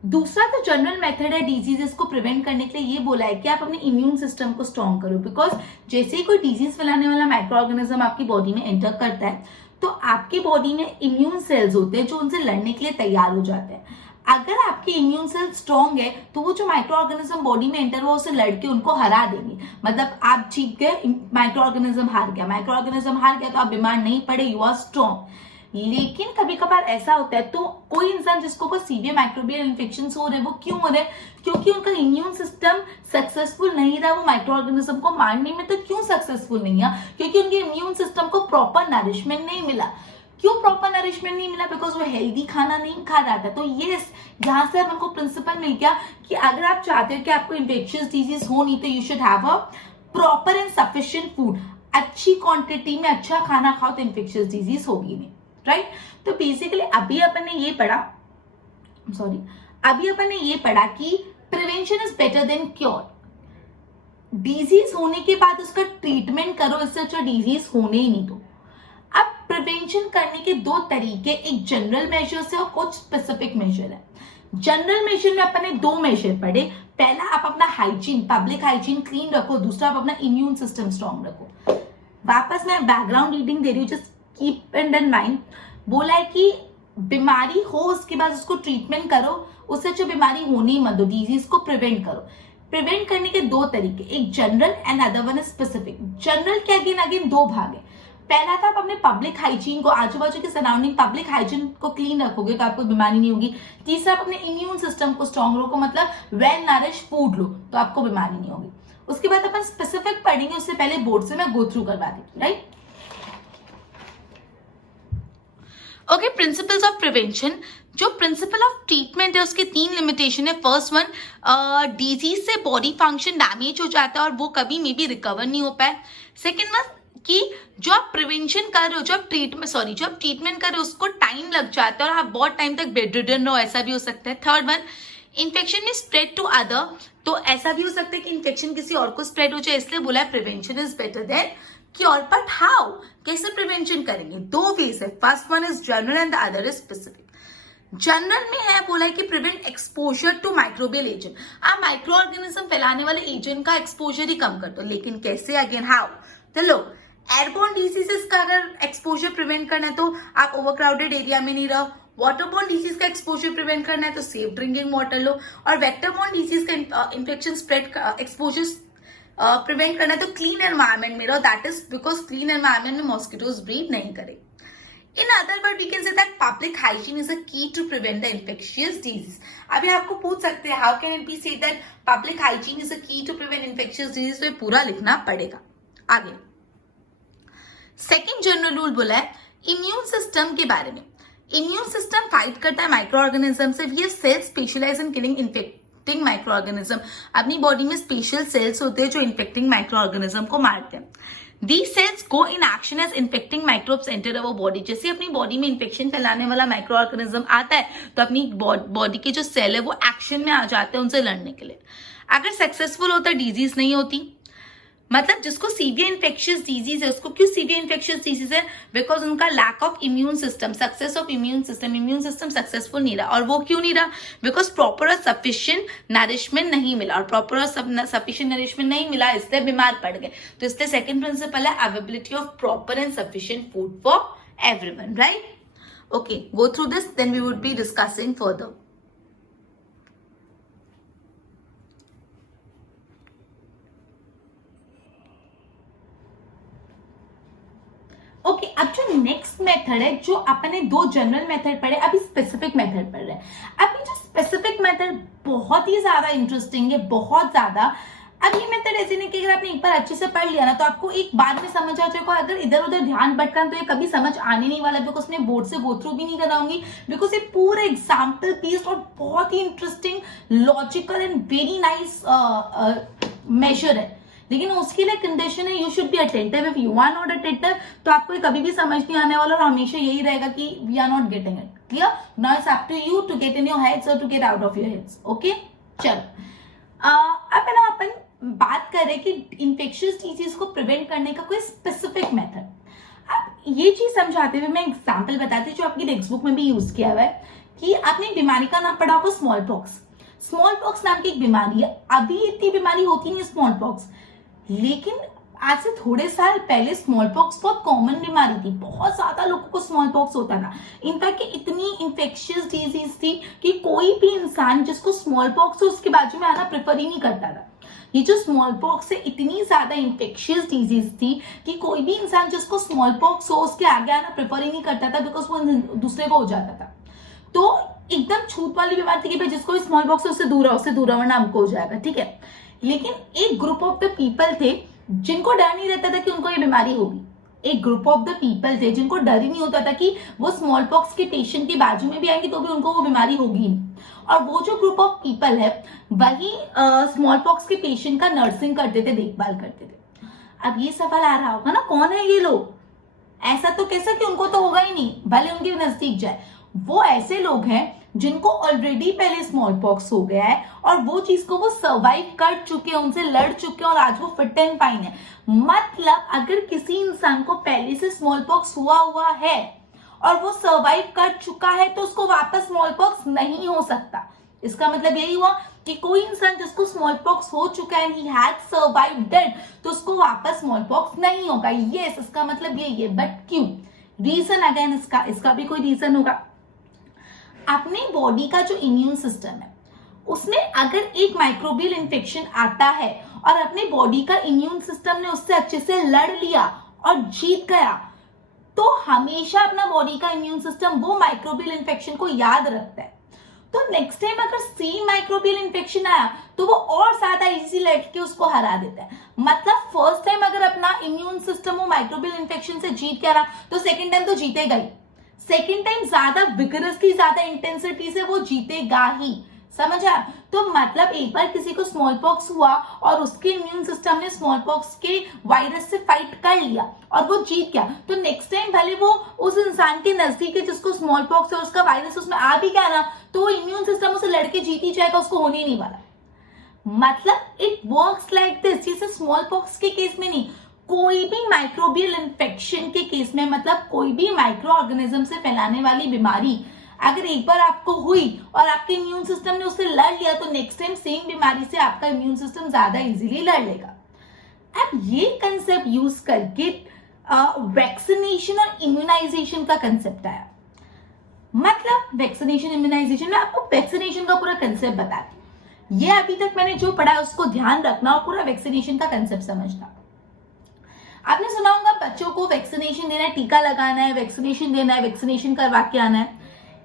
दूसरा तो जनरल मेथड है डिजीजेस को प्रिवेंट करने के लिए, ये बोला है कि आप अपने इम्यून सिस्टम को स्ट्रॉन्ग करो, बिकॉज जैसे ही कोई डिजीज फैलाने वाला माइक्रो ऑर्गेनिज्म आपकी बॉडी में एंटर करता है तो आपकी बॉडी में इम्यून सेल्स होते हैं जो उनसे लड़ने के लिए तैयार हो जाते हैं। अगर आपकी इम्यून सेल स्ट्रॉन्ग है तो वो जो माइक्रो ऑर्गेनिज्म बॉडी में एंटर हुआ उससे लड़के उनको हरा देंगे, मतलब आप जीत गए, माइक्रो ऑर्गेनिज्म हार गया, माइक्रो ऑर्गेनिज्म हार गया तो आप बीमार नहीं पड़े, यू आर स्ट्रॉन्ग। लेकिन कभी कभार ऐसा होता है, तो कोई इंसान जिसको कोई सीवियर माइक्रोबियल इन्फेक्शन हो रहे हैं, वो क्यों हो रहे हैं? क्योंकि उनका इम्यून सिस्टम सक्सेसफुल नहीं रहा वो माइक्रो ऑर्गेनिज्म को मारने में। तो क्यों सक्सेसफुल नहीं है? क्योंकि उनके इम्यून सिस्टम को प्रॉपर नरिशमेंट नहीं मिला। क्यों प्रॉपर नरिशमेंट नहीं मिला? बिकॉज वो हेल्दी खाना नहीं खा रहा था। तो ये यहाँ से हमको प्रिंसिपल मिल गया कि अगर आप चाहते हो कि आपको इन्फेक्शियस डिजीज हो नहीं, तो you should have a proper and sufficient food, अच्छी क्वांटिटी में अच्छा खाना खाओ तो इन्फेक्शियस डिजीज होगी नहीं। राइट, तो बेसिकली अभी अपन ने ये पढ़ा कि prevention is better than cure. Disease होने के बाद उसका ट्रीटमेंट करो, इससे अच्छा डिजीज होने ही नहीं दो। अब प्रिवेंशन करने के दो तरीके, एक जनरल मेजर्स है और कुछ स्पेसिफिक मेजर है। जनरल मेजर में अपन ने दो मेजर पढ़े, पहला आप अपना हाइजीन, पब्लिक हाइजीन क्लीन रखो, दूसरा आप अपना इम्यून सिस्टम स्ट्रॉन्ग रखो। वापस मैं बैकग्राउंड रीडिंग दे रही हूँ, जस्ट कीप इन माइंड। बोला है कि बीमारी हो उसके बाद उसको ट्रीटमेंट करो, उससे अच्छा बीमारी होने ही मत दो, डिजीज को प्रिवेंट करो। प्रिवेंट करने के दो तरीके, एक general and other one is specific. General के अगेन दो भाग है। पहला था आप अपने पब्लिक हाइजीन को, आजू बाजू के सराउंडिंग पब्लिक हाइजीन को क्लीन रखोगे तो आपको बीमारी नहीं होगी। तीसरा आप अपने इम्यून सिस्टम को स्ट्रॉन्ग रखो, मतलब वेल नरिश फूड लो तो आपको बीमारी नहीं होगी। उसके बाद अपन स्पेसिफिक पढ़ेंगे, उससे पहले बोर्ड से मैं गो थ्रू करवा देती, right? Okay, principles of prevention. जो प्रिंसिपल ऑफ ट्रीटमेंट है उसके तीन लिमिटेशन है। फर्स्ट वन, डिजीज से बॉडी फंक्शन डैमेज हो जाता है और वो कभी मे बी रिकवर नहीं हो पाए। सेकेंड वन, कि जो आप प्रिवेंशन कर रहे हो, जो आप ट्रीटमेंट कर रहे हो उसको टाइम लग जाता है और आप बहुत टाइम तक बेड रिडन रहो, ऐसा भी हो सकता है। थर्ड वन, इन्फेक्शन में स्प्रेड टू अदर, तो ऐसा भी हो सकता है कि इन्फेक्शन किसी और को स्प्रेड हो जाए, इसलिए बोला है prevention is better than cure. But how, कैसे प्रिवेंशन करेंगे? दो वेज है, first one is general and the other is specific. General में है बोला है कि prevent exposure to microbial agent, आप माइक्रो ऑर्गेनिज्म फैलाने वाले एजेंट का एक्सपोजर ही कम कर दो। लेकिन कैसे? Again how? तो लो, एयरबोर्न डिजीजेस का अगर एक्सपोजर प्रिवेंट करना है तो आप ओवरक्राउडेड एरिया में नहीं रहो। वाटरबोर्न डिजीज का एक्सपोजर प्रिवेंट करना है तो सेफ ड्रिंकिंग वाटर लो। और वेक्टरबोर्न डिजीज का इन्फेक्शन स्प्रेड एक्सपोजर प्रिवेंट करना है तो क्लीन एनवायरमेंट में रहो। That is because clean environment में मॉस्किटोज ब्रीड नहीं करे। In other words, we can say that public hygiene is a key to prevent the infectious disease. अभी आपको पूछ सकते हैं how can it be said that public hygiene is a key to prevent infectious disease, तो ये पूरा लिखना पड़ेगा। आगे सेकेंड जनरल रूल बोला है इम्यून सिस्टम के बारे में। इम्यून सिस्टम फाइट करता है माइक्रो ऑर्गेनिज्म से। ये cells specialise in killing infecting microorganism. अपनी बॉडी में स्पेशल सेल्स होते हैं जो इन्फेक्टिंग माइक्रो ऑर्गेनिज्म को मारते हैं। These cells go in action as infecting microbes enter our body। जैसे अपनी बॉडी में इन्फेक्शन फैलाने वाला माइक्रो ऑर्गेनिज्म आता है तो अपनी बॉडी के जो सेल है वो एक्शन में आ जाते हैं उनसे लड़ने के लिए। अगर सक्सेसफुल होता डिजीज नहीं होती। मतलब जिसको सीवियर इन्फेक्शियस डिजीज है उसको क्यों सीवियर इन्फेक्शियस डिजीज है? बिकॉज उनका lack of immune system, success of immune system successful नहीं रहा। और वो क्यों नहीं रहा? बिकॉज प्रॉपर और सफिशिएंट नरिशमेंट नहीं मिला। और प्रॉपर और सफिशिएंट नरिशमेंट नहीं मिला इसलिए बीमार पड़ गए। तो इसलिए सेकेंड प्रिंसिपल है availability of proper and sufficient food for everyone, right? Okay, go through this then we would be discussing further. Okay, अब जो नेक्स्ट मेथड है, जो अपने दो जनरल मेथड पढ़े, अभी स्पेसिफिक मेथड पढ़ रहे हैं। अभी जो स्पेसिफिक मेथड बहुत ही ज्यादा इंटरेस्टिंग है, बहुत ज्यादा। अब ये मेथड ऐसे नहीं कि अगर आपने एक बार अच्छे से पढ़ लिया ना तो आपको एक बार में समझ आ जाएगा। अगर इधर उधर ध्यान भटका तो ये कभी समझ आने नहीं वाला, बिकॉज मैं बोर्ड से गो थ्रू भी नहीं कराऊंगी, बिकॉज ये पूरा एग्जाम्पल बेस्ड और बहुत ही interesting, logical and very nice measure है। लेकिन उसके लिए कंडीशन है you should be attentive. If you are not attentive तो आपको कभी भी समझ नहीं आने वाला और हमेशा यही रहेगा कि we are not getting it. Clear? Now it's up to you to get in your heads और to get out of your heads. Okay, चलो अब है ना अपन बात करें कि इन्फेक्शियस डिजीज को प्रिवेंट करने का कोई स्पेसिफिक मेथड। अब ये चीज समझाते हुए मैं एग्जाम्पल बताती हूँ जो आपकी टेक्स्ट बुक में भी यूज किया हुआ है कि आपने बीमारी का नाम पढ़ा होगा स्मॉल पॉक्स। स्मॉल पॉक्स नाम की एक बीमारी है। अभी इतनी बीमारी होती नहीं स्मॉल पॉक्स, लेकिन आज से थोड़े साल पहले स्मॉल पॉक्स बहुत कॉमन बीमारी थी। बहुत ज्यादा लोगों को स्मॉल पॉक्स होता था। इनफैक्ट इतनी इंफेक्शियस डिजीज थी कि कोई भी इंसान जिसको स्मॉल पॉक्स हो उसके बाजू में आना प्रेफर ही नहीं करता था। ये जो स्मॉल पॉक्स है इतनी ज्यादा इंफेक्शियस डिजीज थी कि कोई भी इंसान जिसको स्मॉल पॉक्स हो उसके आगे आना प्रेफर ही नहीं करता था, बिकॉज वो दूसरे को हो जाता था। तो एकदम छूत वाली बीमारी थी कि भाई जिसको भी स्मॉल पॉक्स है उससे दूर रहो वरना हमको हो जाएगा, ठीक है। लेकिन एक ग्रुप ऑफ द पीपल थे जिनको डर नहीं रहता था कि उनको ये बीमारी होगी। एक ग्रुप ऑफ द पीपल थे जिनको डर ही नहीं होता था कि वो स्मॉल पॉक्स के पेशेंट के बाजू में भी आएंगे तो भी उनको वो बीमारी होगी। और वो जो ग्रुप ऑफ पीपल है वही स्मॉल पॉक्स के पेशेंट का नर्सिंग करते थे, देखभाल करते थे। अब ये सवाल आ रहा होगा ना, कौन है ये लोग? ऐसा तो कैसा कि उनको तो होगा ही नहीं भले उनके नजदीक जाए। वो ऐसे लोग हैं जिनको ऑलरेडी पहले स्मॉल पॉक्स हो गया है और वो चीज को वो सर्वाइव कर चुके हैं, उनसे लड़ चुके हैं और आज वो फिट एंड फाइन है। मतलब अगर किसी इंसान को पहले से स्मॉल पॉक्स हुआ है और वो सर्वाइव कर चुका है तो उसको वापस स्मॉल पॉक्स नहीं हो सकता। इसका मतलब यही हुआ कि कोई इंसान जिसको स्मॉल पॉक्स हो चुका है, he had survived it, तो उसको वापस स्मॉल पॉक्स नहीं होगा। यस, इसका मतलब यही है। बट क्यों? रीजन अगेन इसका भी कोई रीजन होगा। अपनी बॉडी का जो इम्यून सिस्टम है उसमें अगर एक माइक्रोबियल इन्फेक्शन आता है और अपने बॉडी का इम्यून सिस्टम ने उससे अच्छे से लड़ लिया और जीत गया, तो हमेशा अपना बॉडी का इम्यून सिस्टम वो माइक्रोबियल इन्फेक्शन को याद रखता है। तो नेक्स्ट टाइम अगर सेम माइक्रोबियल इन्फेक्शन आया तो वो और ज्यादा इजी लड़के उसको हरा देता है। मतलब फर्स्ट टाइम अगर अपना इम्यून सिस्टम वो माइक्रोबियल इन्फेक्शन से जीत गया तो सेकेंड टाइम तो जीतेगा ही। सेकेंड टाइम ज्यादा विगरसली, ज्यादा इंटेंसिटी से वो जीतेगा ही। समझा? तो मतलब एक बार किसी को स्मॉल पॉक्स हुआ और उसके इम्यून सिस्टम ने स्मॉल पॉक्स के वायरस से फाइट कर लिया और वो जीत गया, तो नेक्स्ट टाइम भले वो उस इंसान के नजदीक है जिसको स्मॉल पॉक्स है, उसका वायरस उसमें आ भी गया ना तो वो इम्यून सिस्टम उसे लड़के जीत ही जाएगा, उसको होने ही नहीं वाला। मतलब इट वर्क्स लाइक दिस। जैसे स्मॉल पॉक्स के केस में नहीं, कोई भी माइक्रोबियल इन्फेक्शन के केस में, मतलब कोई भी माइक्रो ऑर्गेनिज्म से फैलाने वाली बीमारी अगर एक बार आपको हुई और आपके इम्यून सिस्टम ने उससे लड़ लिया तो नेक्स्ट टाइम सेम बीमारी से आपका इम्यून सिस्टम ज्यादा इजीली लड़ लेगा। अब ये कंसेप्ट यूज करके वैक्सीनेशन और इम्यूनाइजेशन का कंसेप्ट आया। मतलब वैक्सीनेशन इम्यूनाइजेशन, मैं आपको वैक्सीनेशन का पूरा कंसेप्ट बताती हूँ। ये अभी तक मैंने जो पढ़ा है उसको ध्यान रखना और पूरा वैक्सीनेशन का कंसेप्ट समझना। आपने सुना होगा बच्चों को वैक्सीनेशन देना है, टीका लगाना है, वैक्सीनेशन देना है, वैक्सीनेशन करवा के आना है।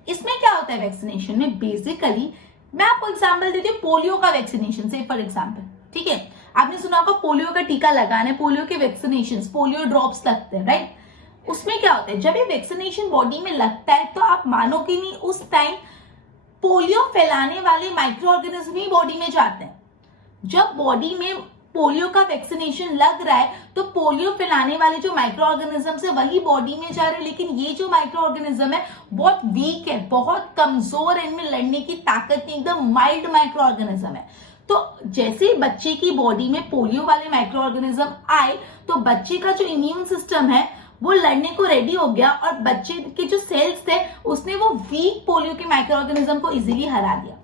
इसमें क्या होता है वैक्सीनेशन में? बेसिकली मैं आपको एग्जांपल देती हूँ पोलियो का वैक्सीनेशन से फॉर एग्जांपल, ठीक है। आपने सुना होगा पोलियो का टीका लगाना है, पोलियो के वैक्सीनेशन, पोलियो ड्रॉप्स लगते हैं, राइट। उसमें क्या होता है, जब ये वैक्सीनेशन बॉडी में लगता है तो आप मानोगे नहीं, उस टाइम पोलियो फैलाने वाले माइक्रो ऑर्गेनिज्म ही बॉडी में जाते हैं। जब बॉडी में पोलियो का वैक्सीनेशन लग रहा है तो पोलियो फैलाने वाले जो माइक्रो ऑर्गेनिज्म है वही बॉडी में जा रहे हैं, लेकिन ये जो माइक्रो ऑर्गेनिज्म है बहुत वीक है, बहुत कमजोर है, इनमें लड़ने की ताकत नहीं, एकदम माइल्ड माइक्रो ऑर्गेनिज्म है। तो जैसे ही बच्चे की बॉडी में पोलियो वाले माइक्रो ऑर्गेनिज्म आए तो बच्चे का जो इम्यून सिस्टम है वो लड़ने को रेडी हो गया और बच्चे के जो सेल्स थे उसने वो वीक पोलियो के माइक्रो ऑर्गेनिज्म को इजीली हरा दिया।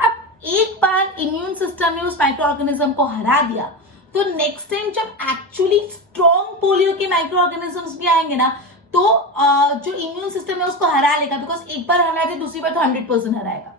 अब एक बार इम्यून सिस्टम ने उस माइक्रो ऑर्गेनिज्म को हरा दिया तो नेक्स्ट टाइम जब एक्चुअली स्ट्रॉन्ग पोलियो के माइक्रो ऑर्गेनिजम्स भी आएंगे ना तो जो इम्यून सिस्टम है उसको हरा लेगा, बिकॉज एक बार हरा दे दूसरी बार तो 100% हराएगा।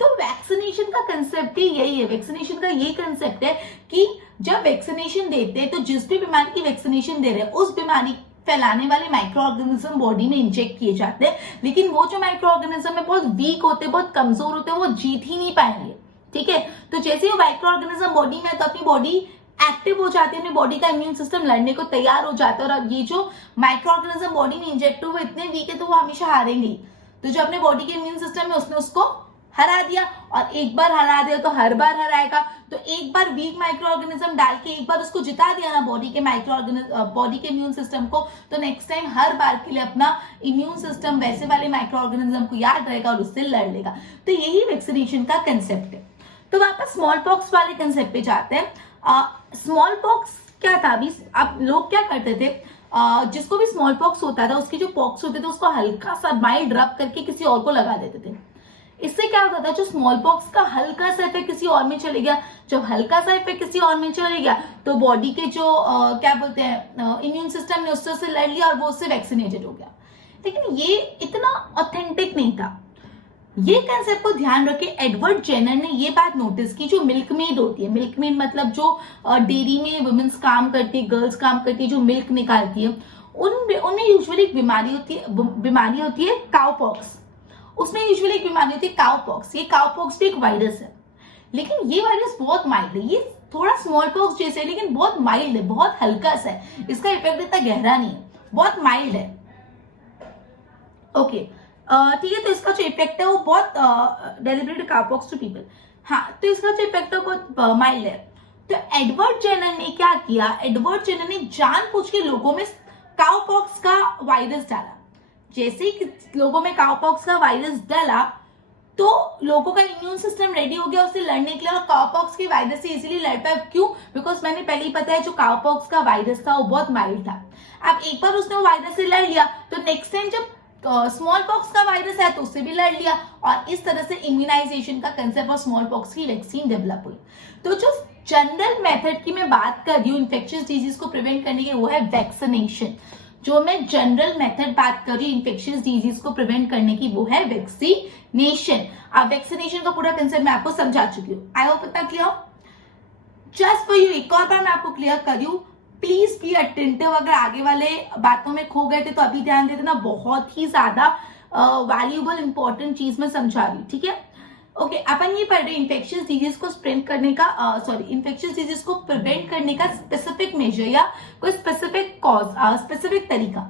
तो वैक्सीनेशन का कंसेप्ट भी यही है। वैक्सीनेशन का ये कंसेप्ट है कि जब वैक्सीनेशन देते हैं तो जिस भी बीमारी की वैक्सीनेशन दे रहे हैं उस बीमारी फैलाने वाले माइक्रो ऑर्गेनिज्म बॉडी में इंजेक्ट किए जाते हैं, लेकिन वो जो माइक्रो ऑर्गेनिज्म है बहुत वीक होते हैं, बहुत कमजोर होते हैं, वो जीत ही नहीं पाएंगे, ठीक है। तो जैसे ही माइक्रो ऑर्गेनिज्म बॉडी में है तो अपनी बॉडी एक्टिव हो जाती है, अपनी बॉडी का इम्यून सिस्टम लड़ने को तैयार हो जाता है। और अब ये जो माइक्रो ऑर्गेनिज्म बॉडी में इंजेक्ट हुए इतने वीक है तो वो हमेशा हारेंगे। तो जो अपने बॉडी के इम्यून सिस्टम है उसने उसको हरा दिया, और एक बार हरा दिया तो हर बार हराएगा। तो एक बार वीक माइक्रो ऑर्गेनिज्म डाल के एक बार उसको जिता दिया ना बॉडी के बॉडी के इम्यून सिस्टम को, तो नेक्स्ट टाइम हर बार के लिए अपना इम्यून सिस्टम वैसे वाले माइक्रो ऑर्गेनिज्म को याद रहेगा और उससे लड़ लेगा। तो यही वैक्सीनेशन का कंसेप्ट है। तो वापस स्मॉल पॉक्स वाले कंसेप्ट पे जाते हैं। स्मॉल पॉक्स क्या था? अभी अब लोग क्या करते थे, जिसको भी स्मॉल पॉक्स होता था उसके जो पॉक्स होते थे उसको हल्का सा माइल्ड रब करके किसी और को लगा देते थे। इससे क्या होता था, जो स्मॉल पॉक्स का हल्का सा इफेक्ट किसी और में चले गया, जब हल्का सा इफेक्ट किसी और में चले गया तो बॉडी के जो क्या बोलते हैं इम्यून सिस्टम ने उससे लड़ लिया और वो उससे वैक्सीनेटेड हो गया। लेकिन ये इतना ऑथेंटिक नहीं था। ये कंसेप्ट को ध्यान रखे, एडवर्ड जेनर ने ये बात नोटिस की, जो मिल्कमेड होती है, मिल्कमेड मतलब जो डेयरी में वुमेन्स काम करती है, गर्ल्स काम करती है, जो मिल्क निकालती है, उनमें यूजुअली एक बीमारी होती है काउपॉक्स। उसमें यूजुअली एक बीमारी होती है काउपॉक्स। ये काउपॉक्स भी एक वायरस है, लेकिन ये वायरस बहुत माइल्ड है। ये थोड़ा स्मॉल पॉक्स जैसे है लेकिन बहुत माइल्ड है, बहुत हल्का सा है, इसका इफेक्ट इतना गहरा नहीं है, बहुत माइल्ड है। ओके ठीक है, तो इसका जो इफेक्ट है वो बहुत डेलिबरेट काउपॉक्स टू पीपल, हाँ, तो इसका जो इफेक्ट है बहुत माइल्ड है। तो एडवर्ड जेनर ने क्या किया, एडवर्ड जेनर ने जानबूझ के लोगों में काउपॉक्स का वायरस डाला। जैसे ही लोगों में काउपॉक्स का वायरस डाला तो लोगों का इम्यून सिस्टम रेडी हो गया उससे लड़ने के लिए, और काउपॉक्स के वायरस से इजीली लड़ पाए। क्यों? बिकॉज मैंने पहले ही पता है जो काउपॉक्स का वायरस था वो बहुत माइल्ड था। अब एक बार उसने वो वायरस से लड़ लिया तो नेक्स्ट टाइम जब स्मॉल पॉक्स का वायरस है तो उससे भी लड़ लिया, और इस तरह से इम्यूनाइजेशन का कंसेप्ट और स्मॉल पॉक्स की वैक्सीन डेवलप हुई। तो जो जनरल मेथड की मैं बात कर रही हूँ इन्फेक्शियस डिजीज को प्रिवेंट करने की, वो है वैक्सीनेशन। जो मैं जनरल मेथड बात कर रही हूँ इन्फेक्शियस डिजीज को प्रिवेंट करने की, वो है वैक्सीनेशन। अब वैक्सीनेशन का पूरा कंसेप्ट मैं आपको समझा चुकी हूँ। आई होप इतना क्लियर। जस्ट फॉर यू एक और बार मैं आपको क्लियर कर रही हूँ, प्लीज बी अटेंटिव। अगर आगे वाले बातों में खो गए थे तो अभी ध्यान देते ना, बहुत ही ज्यादा वैल्यूएबल इंपॉर्टेंट चीज में समझा रही हूँ, ठीक है। ओके, अपन ये पढ़ रहे इन्फेक्शियस डिजीज को स्प्रेड करने का इन्फेक्शियस डिजीज को प्रिवेंट करने का स्पेसिफिक मेजर या कोई स्पेसिफिक कॉज, स्पेसिफिक तरीका।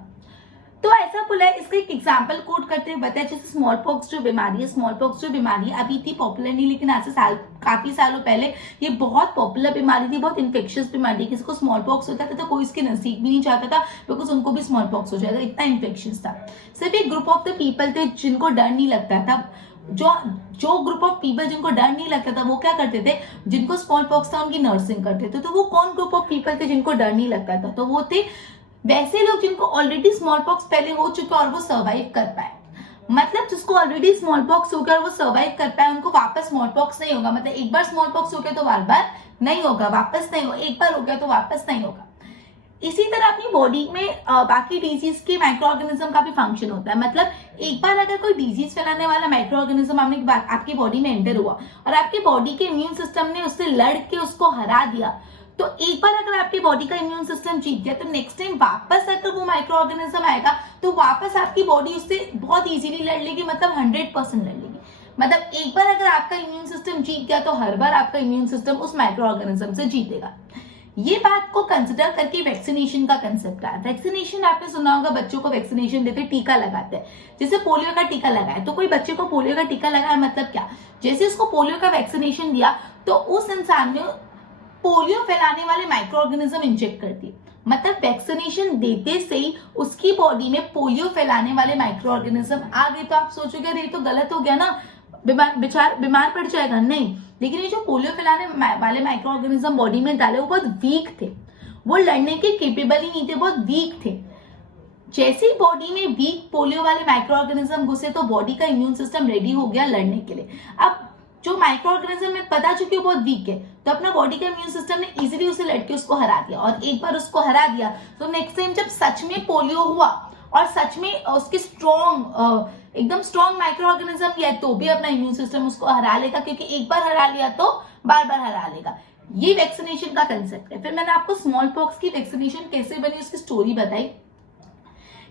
तो ऐसा बोला है, इसका एक एग्जांपल कोट करते हुए बताया, जैसे स्मॉल पॉक्स जो बीमारी है, स्मॉल पॉक्स जो बीमारी अभी इतनी पॉपुलर नहीं, लेकिन आज से काफी सालों पहले ये बहुत पॉपुलर बीमारी थी, बहुत इन्फेक्शियस बीमारी। किसी को स्मॉल पॉक्स होता था तो कोई इसके नजदीक भी नहीं चाहता था, बिकॉज उनको भी स्मॉल पॉक्स हो जाएगा, इतना इन्फेक्शियस था। सिर्फ एक ग्रुप ऑफ द पीपल थे जिनको डर नहीं लगता था। जो ग्रुप ऑफ पीपल जिनको डर नहीं लगता था वो क्या करते थे, जिनको स्मॉल पॉक्स था उनकी नर्सिंग करते थे। तो वो कौन ग्रुप ऑफ पीपल थे जिनको डर नहीं लगता था? तो वो थे वैसे लोग जिनको ऑलरेडी स्मॉल पॉक्स पहले हो चुका और वो सर्वाइव कर पाए। मतलब जिसको ऑलरेडी स्मॉल पॉक्स हो गया और वो सर्वाइव कर पाए, उनको वापस स्मॉल पॉक्स नहीं होगा। मतलब एक बार स्मॉल पॉक्स हो गया तो बार बार नहीं होगा, वापस नहीं होगा, एक बार हो गया तो वापस नहीं होगा। इसी तरह अपनी बॉडी में बाकी डिजीज के माइक्रो ऑर्गेनिज्म का भी फंक्शन होता है। मतलब एक बार अगर कोई डिजीज फैलाने वाला माइक्रो ऑर्गेनिज्म आपकी बॉडी में एंटर हुआ और आपकी बॉडी के इम्यून सिस्टम ने उससे लड़ के उसको हरा दिया, तो एक बार अगर आपकी बॉडी का इम्यून सिस्टम जीत गया तो नेक्स्ट टाइम वापस अगर वो माइक्रो ऑर्गेनिज्म आएगा तो वापस आपकी बॉडी उससे बहुत इजीली लड़ लेगी, मतलब 100% लड़ लेगी। मतलब एक बार अगर आपका इम्यून सिस्टम जीत गया तो हर बार आपका इम्यून सिस्टम उस माइक्रो ऑर्गेनिज्म से जीतेगा। ये बात को कंसिडर करके वैक्सीनेशन का कंसेप्ट आया। वैक्सीनेशन आपने सुना होगा, बच्चों को वैक्सीनेशन देते, टीका लगाते हैं। जैसे पोलियो का टीका लगाया, तो कोई बच्चे को पोलियो का टीका लगाया मतलब क्या, जैसे उसको पोलियो का वैक्सीनेशन दिया तो उस इंसान ने पोलियो फैलाने वाले माइक्रो ऑर्गेनिज्म इंजेक्ट कर दिए। मतलब वैक्सीनेशन देते से ही उसकी बॉडी में पोलियो फैलाने वाले माइक्रो ऑर्गेनिज्म आ गए। तो आप सोचोगे अरे ये तो गलत हो गया ना, बीमार पड़ जाएगा। नहीं, लेकिन ये जो पोलियो फैलाने वाले माइक्रो ऑर्गेनिज्म बॉडी में डाले वो बहुत वीक थे, वो लड़ने के केपेबल ही नहीं थे, बहुत वीक थे। जैसे ही बॉडी में वीक पोलियो वाले माइक्रो ऑर्गेनिज्म घुसे तो बॉडी का इम्यून सिस्टम रेडी हो गया लड़ने के लिए। अब जो माइक्रो ऑर्गेनिज्म में पता चुकी बहुत वीक है, तो अपना बॉडी का इम्यून सिस्टम ने इजीली उसे लड़के उसको हरा दिया। और एक बार उसको हरा दिया तो नेक्स्ट टाइम जब सच में पोलियो हुआ और सच में उसकी एकदम स्ट्रॉन्ग माइक्रो ऑर्गेनिज्म किया तो भी अपना इम्यून सिस्टम उसको हरा लेगा, क्योंकि एक बार हरा लिया तो बार बार हरा लेगा। ये वैक्सीनेशन का कंसेप्ट है। फिर मैंने आपको स्मॉल पॉक्स की वैक्सीनेशन कैसे बनी उसकी स्टोरी बताई।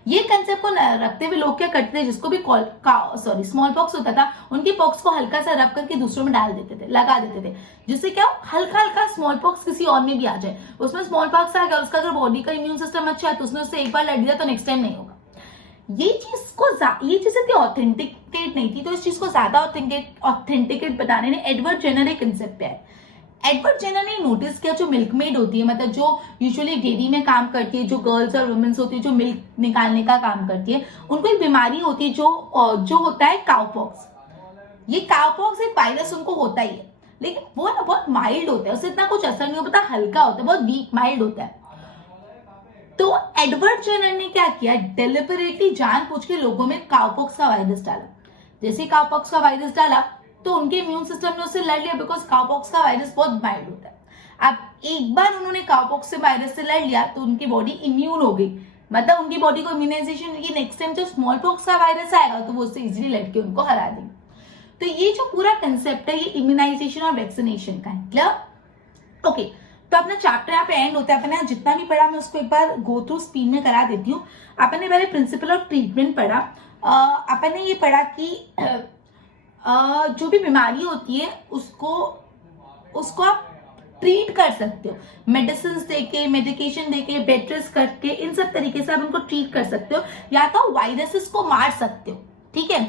ये कंसेप्ट को रखते हुए लोग क्या करते थे, जिसको भी स्मॉल पॉक्स होता था उनकी पॉक्स को हल्का सा रब करके दूसरों में डाल देते थे, लगा देते थे, जिससे क्या हल्का हल्का स्मॉल पॉक्स किसी और में भी आ जाए। उसमें स्मॉल पॉक्स आ गया, उसका अगर बॉडी का इम्यून सिस्टम अच्छा है तो उसने उससे एक बार लड़ दिया तो नेक्स्ट टाइम नहीं होगा। ये चीज इतनी ऑथेंटिकेट नहीं थी, तो इस चीज को ज्यादा ऑथेंटिकेट बनाने ने एडवर्ड जेनर एक कंसेप्ट है। एडवर्ड जेनर ने नोटिस किया जो मिल्कमेड होती है, मतलब जो यूजुअली डेयरी में काम करती है, जो गर्ल्स और वुमेन्स होती है जो मिल्क निकालने का काम करती है, उनको एक बीमारी होती है जो होता है काउपॉक्स। ये काउपॉक्स एक वायरस उनको होता ही है, लेकिन वो ना बहुत माइल्ड होता है, उससे इतना कुछ असर नहीं होता, हल्का होता है, बहुत वीक माइल्ड होता है। तो एडवर्ड जेनर ने क्या किया, डेलिबरेटली जानबूझ के लोगों में काउपॉक्स का वायरस डाला। जैसे काउपॉक्स का वायरस डाला तो उनके इम्यून सिस्टम ने उससे लड़ लिया, बिकॉज काउपॉक्स का वायरस बहुत माइल्ड होता है। अब एक बार उन्होंने काउपॉक्स से वायरस से लड़ लिया तो उनकी बॉडी इम्यून हो गई, मतलब उनकी बॉडी को इम्यूनाइजेशन की नेक्स्ट टाइम जब स्मॉल पॉक्स का वायरस आएगा तो वो उससे इजीली लड़ के उनको हरा देंगे। तो ये जो पूरा कंसेप्ट है ये इम्यूनाइजेशन और वैक्सीनेशन का है। क्लियर? ओके, तो अपना चैप्टर यहाँ पे एंड होता है। अपने यहाँ जितना भी पढ़ा मैं उसको एक बार गो थ्रू स्पीड में करा देती हूँ। अपन ने पहले प्रिंसिपल ऑफ ट्रीटमेंट पढ़ा। अपन ने ये पढ़ा कि जो भी बीमारी होती है उसको आप ट्रीट कर सकते हो, मेडिसिन देके, मेडिकेशन देके, बेड रेस्ट करके, इन सब तरीके से आप उनको ट्रीट कर सकते हो। या तो वायरसेस को मार सकते हो, ठीक है,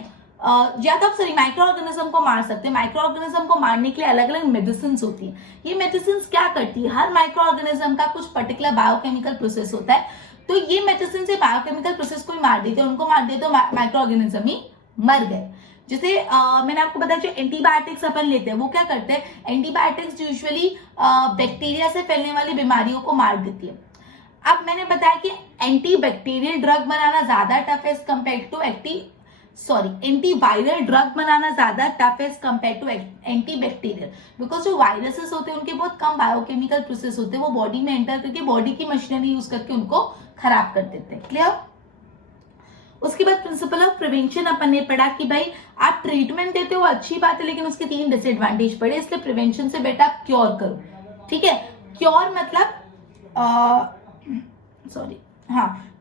या तो आप माइक्रो ऑर्गेनिज्म को मार सकते हैं। माइक्रो ऑर्गेनिज्म को मारने के लिए अलग अलग मेडिसिन होती है। ये मेडिसिन क्या करती है, हर माइक्रो ऑर्गेनिज्म का कुछ पर्टिकुलर बायोकेमिकल प्रोसेस होता है, तो ये मेडिसिन से बायोकेमिकल प्रोसेस को ही मार देते हैं, उनको मार देते तो माइक्रो ऑर्गेनिज्म ही मर गए। जैसे मैंने आपको बताया जो एंटीबायोटिक्स अपन लेते हैं वो क्या करते हैं, एंटीबायोटिक्स यूजुअली बैक्टीरिया से फैलने वाली बीमारियों को मार देती है। अब मैंने बताया कि एंटीबैक्टीरियल ड्रग बनाना ज्यादा tough as compare to antiviral drug बनाना ज्यादा tough as compare to antibacterial, because जो वायरसेस होते हैं उनके बहुत कम बायोकेमिकल प्रोसेस होते हैं, वो बॉडी में एंटर करके बॉडी की मशीनरी यूज करके उनको खराब कर देते हैं। क्लियर? उसके बाद प्रिंसिपल ऑफ प्रिवेंशन अपन ने पढ़ा कि भाई आप ट्रीटमेंट देते हो अच्छी बात है, लेकिन उसके 3 डिसएडवांटेज पड़े, इसलिए प्रिवेंशन से बेटा आप क्योर करो। ठीक है, क्योर मतलब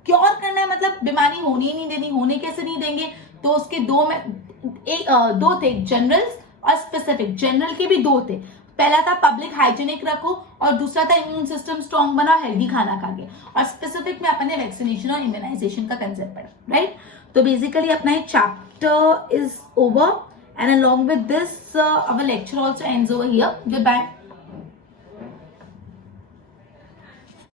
क्योर करना है मतलब बीमारी होनी ही नहीं देनी। होने कैसे नहीं देंगे, तो उसके दो थे, जनरल और स्पेसिफिक। जनरल के भी 2 थे, पहला था पब्लिक हाइजीनिक रखो और दूसरा था इम्यून सिस्टम स्ट्रॉन्ग बनाओ, हेल्दी खाना खा के। और स्पेसिफिक में अपन ने वैक्सीनेशन और इम्यूनाइजेशन का कंसेप्ट पढ़ा, राइट। तो बेसिकली अपना एक chapter is over and along with this our lecture also ends over here. Good bye.